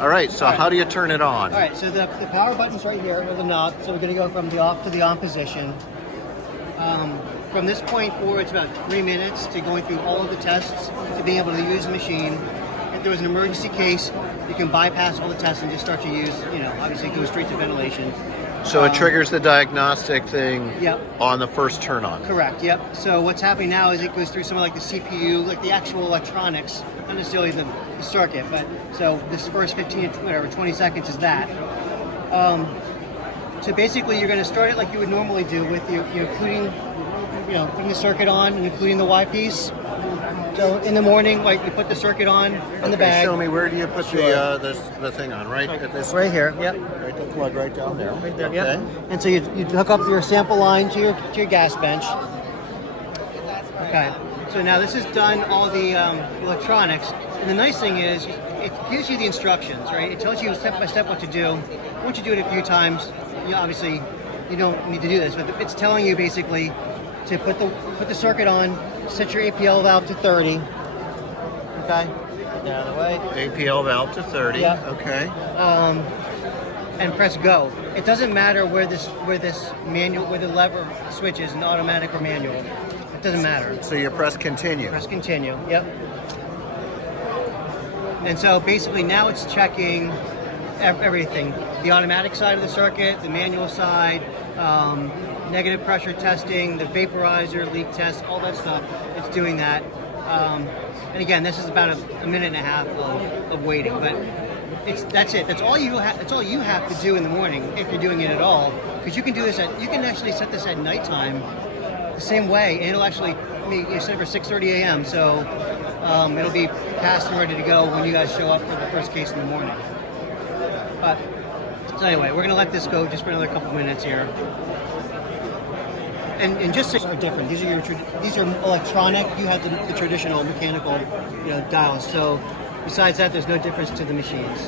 All right, so how do you turn it on? All right, so the power button's right here with the knob. So we're going to go from the off to the on position. From this point forward, it's about 3 minutes to going through all of the tests to being able to use the machine. If there was an emergency case, you can bypass all the tests and just start to use, obviously go straight to ventilation. So it triggers the diagnostic thing Yep. on the first turn on. Correct, yep. So what's happening now is it goes through some of like the CPU, like the actual electronics, not necessarily the circuit, but so this first 20 seconds is that. So basically you're going to start it like you would normally do with you including, putting the circuit on and including the Y piece. So in the morning, like you put the circuit on in the bag. Show me, where do you put the thing on? Right at this. Right here, yep. Right, the plug right down there. Right there, okay. yep. And so you hook up your sample line to your gas bench. Okay. So now this has done all the electronics, and the nice thing is it gives you the instructions, right? It tells you step by step what to do. Once you do it a few times, obviously you don't need to do this, but it's telling you basically to put the circuit on, set your APL valve to 30. Okay. Get that out of the way. APL valve to 30. Yep. Okay. And press go. It doesn't matter where the lever switch is, an automatic or manual. It doesn't matter. So you press continue. Press continue. Yep. And so basically now it's checking everything: the automatic side of the circuit, the manual side, negative pressure testing, the vaporizer leak test, all that stuff. It's doing that. And again, this is about a minute and a half of waiting, but that's it. That's all you have to do in the morning if you're doing it at all, because you can do this you can actually set this at nighttime the same way, and it'll actually you set it for 6:30 a.m. So it'll be passed and ready to go when you guys show up for the first case in the morning. But so anyway, we're gonna let this go just for another couple minutes here. And just are different. These are electronic. You have the traditional mechanical, dials. So besides that, there's no difference to the machines.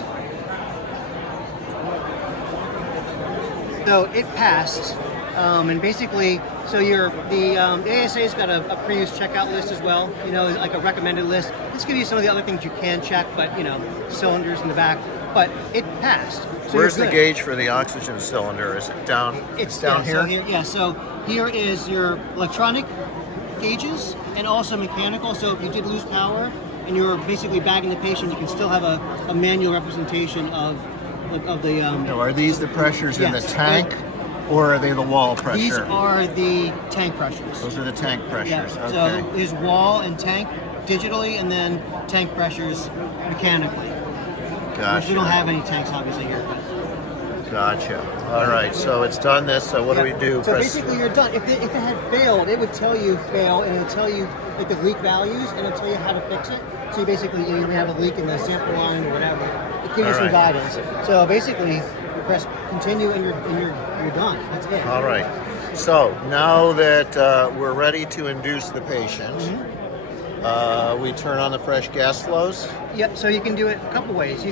So it passed, and basically, so the ASA's got a pre-use checkout list as well. Like a recommended list. This gives you some of the other things you can check, but cylinders in the back. But it passed. So where's the gauge for the oxygen cylinder? Is it down? It's down here? So here is your electronic gauges and also mechanical. So if you did lose power and you're basically bagging the patient, you can still have a manual representation of the... Are these the pressures in the tank, or are they the wall pressure? These are the tank pressures. Those are the tank pressures. Yeah. Okay. So there's wall and tank digitally, and then tank pressures mechanically. Gotcha. We don't have any tanks, obviously, here. Gotcha. All right, so it's done this, so what do we do? So basically you're done. If it had failed, it would tell you fail, and it would tell you like the leak values, and it'll tell you how to fix it. So you basically, you may have a leak in the sample line or whatever. It gives you some guidance. So basically, you press continue and you're done. That's it. All right. So now that we're ready to induce the patient, we turn on the fresh gas flows. Yep. So you can do it a couple ways.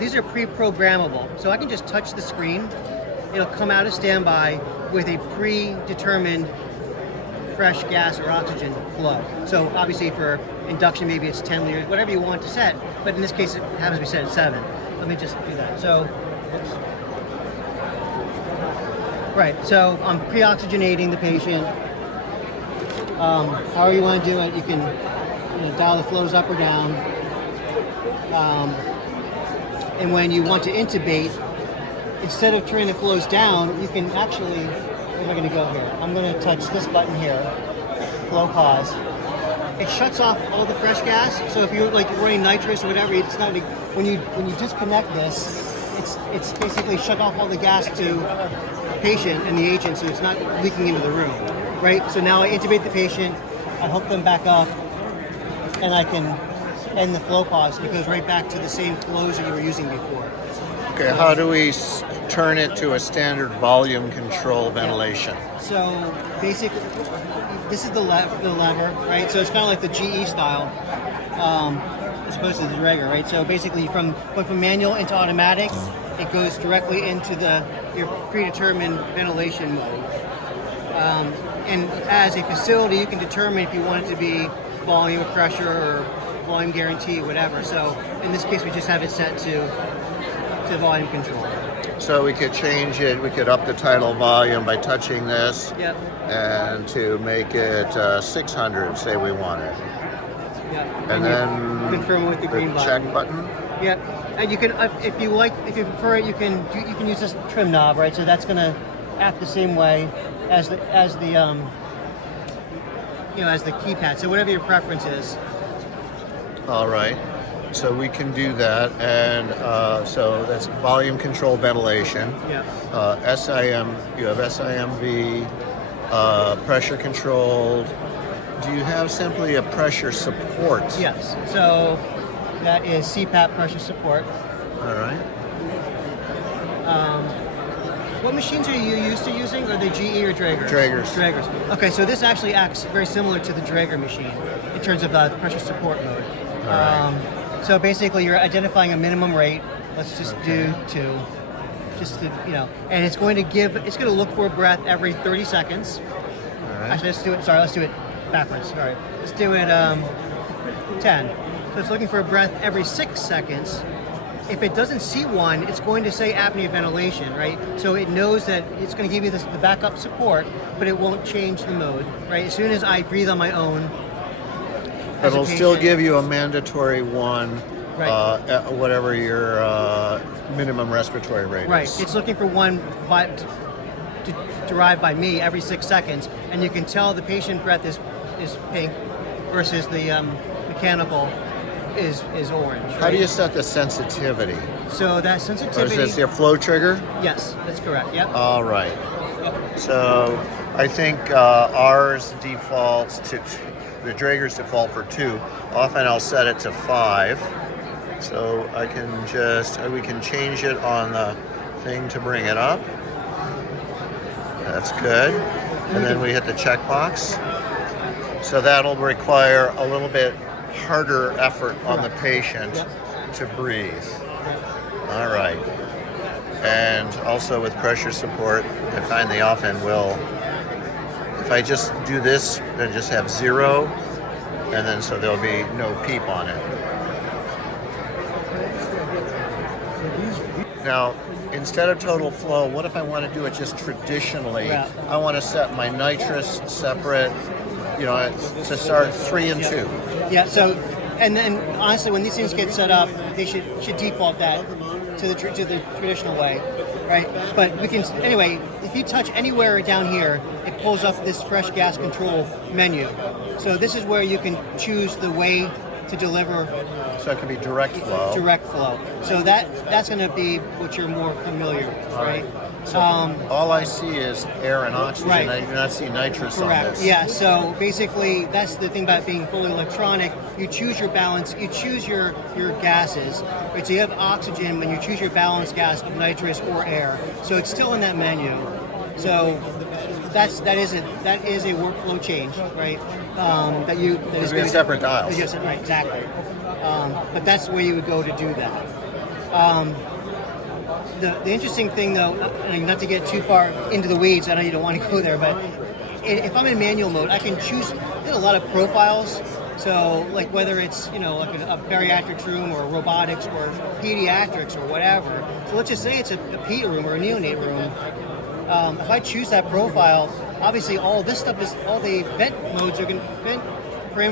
These are pre-programmable. So I can just touch the screen. It'll come out of standby with a predetermined fresh gas or oxygen flow. So obviously for induction, maybe it's 10 liters, whatever you want to set. But in this case, it happens to be set at 7. Let me just do that. So, right. So I'm pre-oxygenating the patient. However you want to do it, you can dial the flows up or down. And when you want to intubate, instead of turning the flows down, you can actually, where am I going to go here? I'm going to touch this button here, flow pause. It shuts off all the fresh gas. So if you're like running nitrous or whatever, it's not when you disconnect this, it's basically shut off all the gas to the patient and the agent, so it's not leaking into the room, right? So now I intubate the patient, I hook them back up, and I can end the flow pause. It goes right back to the same flows that you were using before. Okay, how do we turn it to a standard volume control ventilation? So basically, this is the lever, right? So it's kind of like the GE style, as opposed to the regular, right? So basically, from manual into automatic, it goes directly into your predetermined ventilation mode. And as a facility, you can determine if you want it to be volume or pressure or volume guarantee, whatever. So in this case, we just have it set to volume control. So we could change it, we could up the tidal volume by touching this. Yep. And to make it 600, say we want it. Yep. And then confirm with the green button. Check button. Yep. And you can, if you prefer it, you can use this trim knob, right? So that's going to act the same way as the keypad. So whatever your preference is. All right. So we can do that, and so that's volume control ventilation. Yeah. SIM. You have SIMV, pressure controlled. Do you have simply a pressure support? Yes. So that is CPAP pressure support. All right. What machines are you used to using? Are they GE or Draeger? Draegers. Okay, so this actually acts very similar to the Draeger machine in terms of the pressure support mode. All right. So basically, you're identifying a minimum rate. Let's just do 2, and it's going to look for a breath every 30 seconds. All right. Actually, let's do it backwards. All right, let's do it 10. So it's looking for a breath every 6 seconds. If it doesn't see one, it's going to say apnea ventilation, right? So it knows that it's going to give you the backup support, but it won't change the mode, right? As soon as I breathe on my own, But it'll still give you a mandatory one, right. Whatever your minimum respiratory rate right. is. It's looking for one derived by me every 6 seconds, and you can tell the patient breath is pink versus the mechanical is orange. Right? How do you set the sensitivity? So that Or sensitivity. is this your flow trigger? Yes, that's correct. Yep. All right. So I think ours defaults to, the Draeger's default for 2. Often I'll set it to 5. So I can we can change it on the thing to bring it up. That's good. And then we hit the checkbox. So that'll require a little bit harder effort on the patient to breathe. All right. And also with pressure support, I find they often will, if I just do this and just have 0, and then so there'll be no peep on it. Now, instead of total flow, what if I want to do it just traditionally? Yeah. I want to set my nitrous separate, to start 3 and 2. Yeah. So, and then honestly, when these things get set up, they should default that to the traditional way, right? But we can anyway. If you touch anywhere down here, it pulls up this fresh gas control menu. So this is where you can choose the way to deliver. So it can be direct flow. Direct flow. So that's going to be what you're more familiar with, right? So all I see is air and oxygen. Right. I do not see nitrous Correct. on this. Yeah. So basically, that's the thing about being fully electronic. You choose your balance. You choose your gases. Right. So you have oxygen when you choose your balance gas of nitrous or air. So it's still in that menu. So that is a workflow change, right? That is We have separate dials. Yes, right, exactly. But that's where you would go to do that. The interesting thing, though, and not to get too far into the weeds, I know you don't want to go there, but if I'm in manual mode, I can choose. There's a lot of profiles. So, like whether it's like a bariatric room or robotics or pediatrics or whatever. So let's just say it's a ped room or a neonate room. If I choose that profile, obviously all the vent parameters are going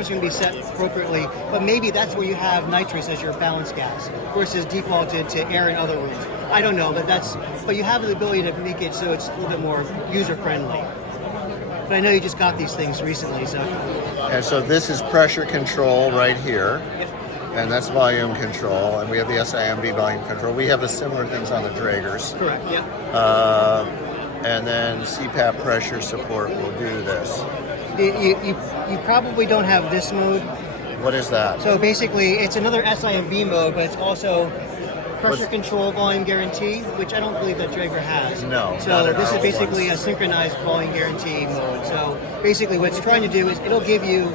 to be set appropriately, but maybe that's where you have nitrous as your balance gas versus defaulted to air in other rooms. I don't know, but you have the ability to make it so it's a little bit more user friendly. But I know you just got these things recently, so. And so this is pressure control right here. Yep. And that's volume control, and we have the SIMV volume control. We have the similar things on the Draegers. Correct, yeah. And then CPAP pressure support will do this. You probably don't have this mode. What is that? So basically, it's another SIMV mode, but it's also pressure control volume guarantee, which I don't believe that Draeger has. No. So this is basically a synchronized volume guarantee mode. So basically, what it's trying to do is it'll give you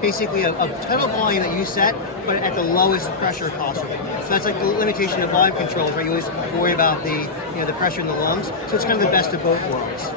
basically a total volume that you set, but at the lowest pressure possible. So that's like the limitation of volume controls, where you always worry about the pressure in the lungs. So it's kind of the best of both worlds.